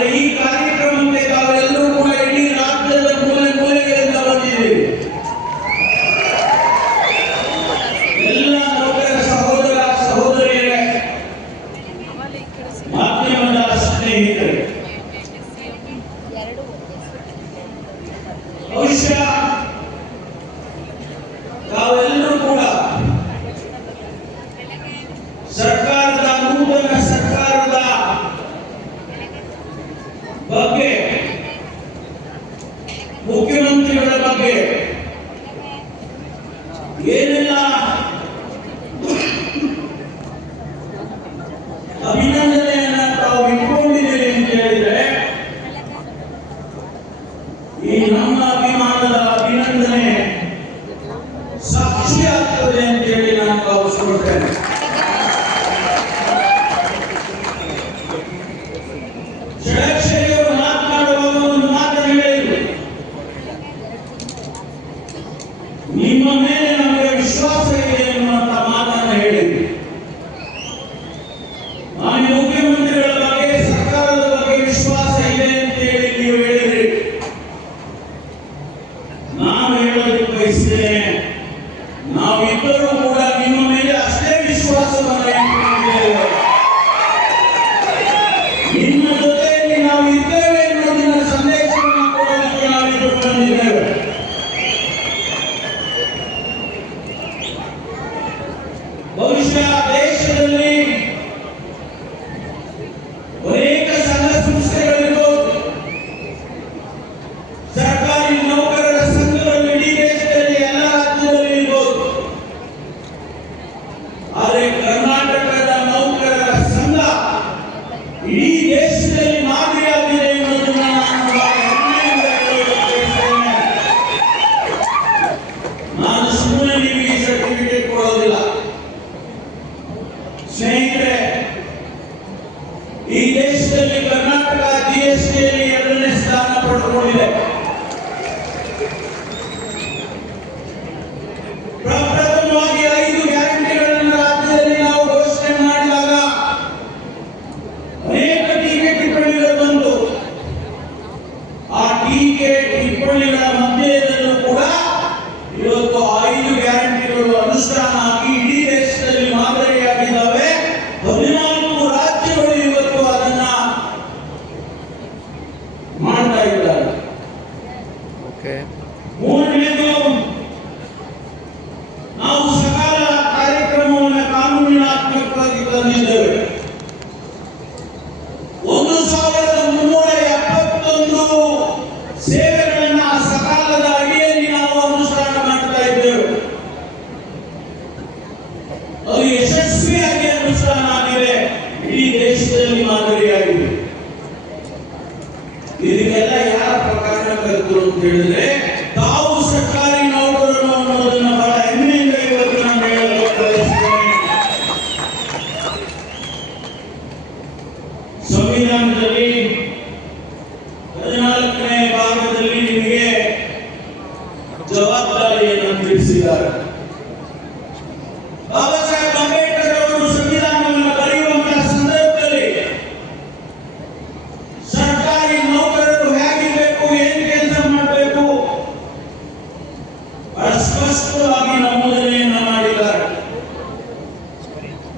ಆದರೆ ಈ ಕಾರ್ಯಕ್ರಮಕ್ಕೆ ತಾವೆಲ್ಲರೂ ಕೂಡ ಇಡೀ ರಾಜ್ಯದ ಮೂಲೆ ಮೂಲೆಗಳಿಂದ ಬಂದಿದ್ದೀರಿ. ಎಲ್ಲ ನೌಕರ ಸಹೋದರ ಸಹೋದರಿಯರೇ, ಮಾಧ್ಯಮದ ಸ್ನೇಹಿತರೆ, ಬಹುಶಃ ತಾವೆಲ್ಲರೂ ಕೂಡ ಸರ್ಕಾರದ ನೂತನ ಸರ್ಕಾರದ ಬಗ್ಗೆ, ಮುಖ್ಯಮಂತ್ರಿಗಳ ಬಗ್ಗೆ ಏನೆಲ್ಲ ಅಭಿನಂದನೆಯನ್ನ ತಾವು ಇಟ್ಕೊಂಡಿದ್ದೀರಿ ಅಂತ ಹೇಳಿದ್ರೆ, ಈ ನಮ್ಮ ಅಭಿಮಾನದ ಅಭಿನಂದನೆ ಸಾಕ್ಷಿ ಆಗ್ತದೆ ಅಂತ ಹೇಳಿ ನಾನು ಭಾವಿಸಿಕೊಳ್ತೇನೆ. ಷಡಕ್ಷರಿಯವರು ಮಾತನಾಡುವಾಗ ಒಂದು ಮಾತನ್ನು ಹೇಳಿದರು, ನಿಮ್ಮ ಮೇಲೆ ನಮಗೆ ವಿಶ್ವಾಸ ಇದೆ ಎನ್ನುವಂತ ಮಾತನ್ನು ಹೇಳಿದರು. ಮಾನ್ಯ ಮುಖ್ಯಮಂತ್ರಿಗಳ ಬಗ್ಗೆ, ಸರ್ಕಾರದ ಬಗ್ಗೆ ವಿಶ್ವಾಸ ಇದೆ ಅಂತ ಹೇಳಿ ನೀವು ಹೇಳಿದ್ರಿ. ನಾನು ಹೇಳೋದಕ್ಕೆ ಬಯಸ್ತೇನೆ, ನಾವಿಬ್ಬರೂ ಕೂಡ ನಿಮ್ಮ ಮೇಲೆ ಅಷ್ಟೇ ವಿಶ್ವಾಸವನ್ನು ಇಟ್ಟುಕೊಂಡಿದ್ದೇವೆ. ನಿಮ್ಮ ಜೊತೆಯಲ್ಲಿ ನಾವು ಇದ್ದೇವೆ ಎನ್ನುವುದನ್ನ ಸಂದೇಶವನ್ನು ಕೊಡೋದಕ್ಕೆ ನಾವಿಬ್ಬರು ಬಂದಿದ್ದೇವೆ. ಬಹುಶಃ ದೇಶದಲ್ಲಿ ಅನೇಕ ಸಂಘ ಸಂಸ್ಥೆಗಳಿರ್ಬೋದು, ಸರ್ಕಾರಿ ನೌಕರರ ಸಂಘಗಳು ಇಡೀ ದೇಶದಲ್ಲಿ ಎಲ್ಲ ರಾಜ್ಯದಲ್ಲಿ ಇರ್ಬೋದು. ಆದರೆ ಕರ್ನಾಟಕದ ನೌಕರರ ಸಂಘ ಇಡೀ ದೇಶದಲ್ಲಿ ಮಾದರಿಯಾಗಿದೆ ಎನ್ನುವುದನ್ನು ನಾನು ಬಹಳ ಹೆಮ್ಮೆಯಿಂದ ಹೇಳೋದಕ್ಕೆ ಬಯಸ್ತೇನೆ. ನಾನು ಸುಮ್ಮನೆ ನಿಮಗೆ ಸರ್ಟಿಫಿಕೇಟ್ ಕೊಡೋದಿಲ್ಲ. ಸ್ನೇಹಿತರೆ, ಈ ದೇಶದಲ್ಲಿ ಕರ್ನಾಟಕ ಜಿಎಸ್ಟಿಯಲ್ಲಿ 2ನೇ ಸ್ಥಾನ ಪಡೆದುಕೊಂಡಿದೆ. ಪ್ರಪ್ರಥಮವಾಗಿ 5 ಗ್ಯಾರಂಟಿಗಳನ್ನು ರಾಜ್ಯದಲ್ಲಿ ನಾವು ಘೋಷಣೆ ಮಾಡಿದಾಗ ಅನೇಕ ಟೀಕೆ ಟಿಪ್ಪಣಿಗಳು ಬಂತು. ಆ ಟೀಕೆ ಟಿಪ್ಪಣಿಗಳ ಮಧ್ಯದಲ್ಲೂ ಕೂಡ ಇವತ್ತು 5 ಗ್ಯಾರಂಟಿಗಳು ಅನುಷ್ಠಾನ ಆಗಿ ಇಡೀ ದೇಶದಲ್ಲಿ ಮಾದರಿಯಾಗಿದ್ದಾವೆ. 14 ರಾಜ್ಯಗಳು ಇವತ್ತು ಅದನ್ನ ಮಾಡ್ತಾ ಇದ್ದಾರೆ. ಮೂರನೇದು, ನಾವು ಸಕಾಲ ಕಾರ್ಯಕ್ರಮವನ್ನು ಕಾನೂನಿನಾತ್ಮಕವಾಗಿ ತಂದಿದ್ದೇವೆ. 1371 ಸೇವೆಗಳನ್ನ ಸಕಾಲದ ಅಡಿಯಲ್ಲಿ ನಾವು ಅನುಷ್ಠಾನ ಮಾಡ್ತಾ ಇದ್ದೇವೆ. ಅದು ಯಶಸ್ವಿಯಾಗಿ ಅನುಷ್ಠಾನ ಆಗಿದೆ, ಇಡೀ ದೇಶದಲ್ಲಿ ಮಾದರಿಯಾಗಿದೆ. ಇದಕ್ಕೆಲ್ಲ ಯಾರ ಪ್ರಕಾರಕರ್ತರು ಅಂತ ಹೇಳಿದ್ರೆ ತಾವು ಸರ್ಕಾರಿ ನೌಕರರು ಅನ್ನೋದನ್ನ ಬಹಳ ಹೆಮ್ಮೆಯಿಂದ ಇವತ್ತು ನಾನು ಹೇಳಲು ಬಯಸ್ತೇನೆ. ಸಂವಿಧಾನದಲ್ಲಿ 14ನೇ ಭಾಗದಲ್ಲಿ ನಿಮಗೆ ಜವಾಬ್ದಾರಿಯನ್ನು ತಿಳಿಸಿದ್ದಾರೆ. ಬಾಬಾ ಸಾಹೇಬ್ ಅಂಬೇಡ್ಕರ್ ಅವರು ಸಂವಿಧಾನವನ್ನು ಬರೆಯುವಂತಹ ಸಂದರ್ಭದಲ್ಲಿ ಸರ್ಕಾರಿ ನೌಕರರು ಹೇಗಿರಬೇಕು, ಏನು ಕೆಲಸ ಮಾಡಬೇಕು ಸ್ಪಷ್ಟವಾಗಿ ನಮೂದನೆಯನ್ನ ಮಾಡಿದ್ದಾರೆ.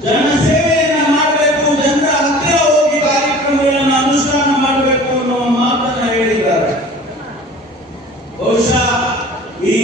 ಜನಸೇವೆಯನ್ನ ಮಾಡಬೇಕು, ಜನರ ಹತ್ತಿರ ಹೋಗಿ ಕಾರ್ಯಕ್ರಮಗಳನ್ನು ಅನುಷ್ಠಾನ ಮಾಡಬೇಕು ಅನ್ನುವ ಮಾತನ್ನ ಹೇಳಿದ್ದಾರೆ. ಬಹುಶಃ ಈ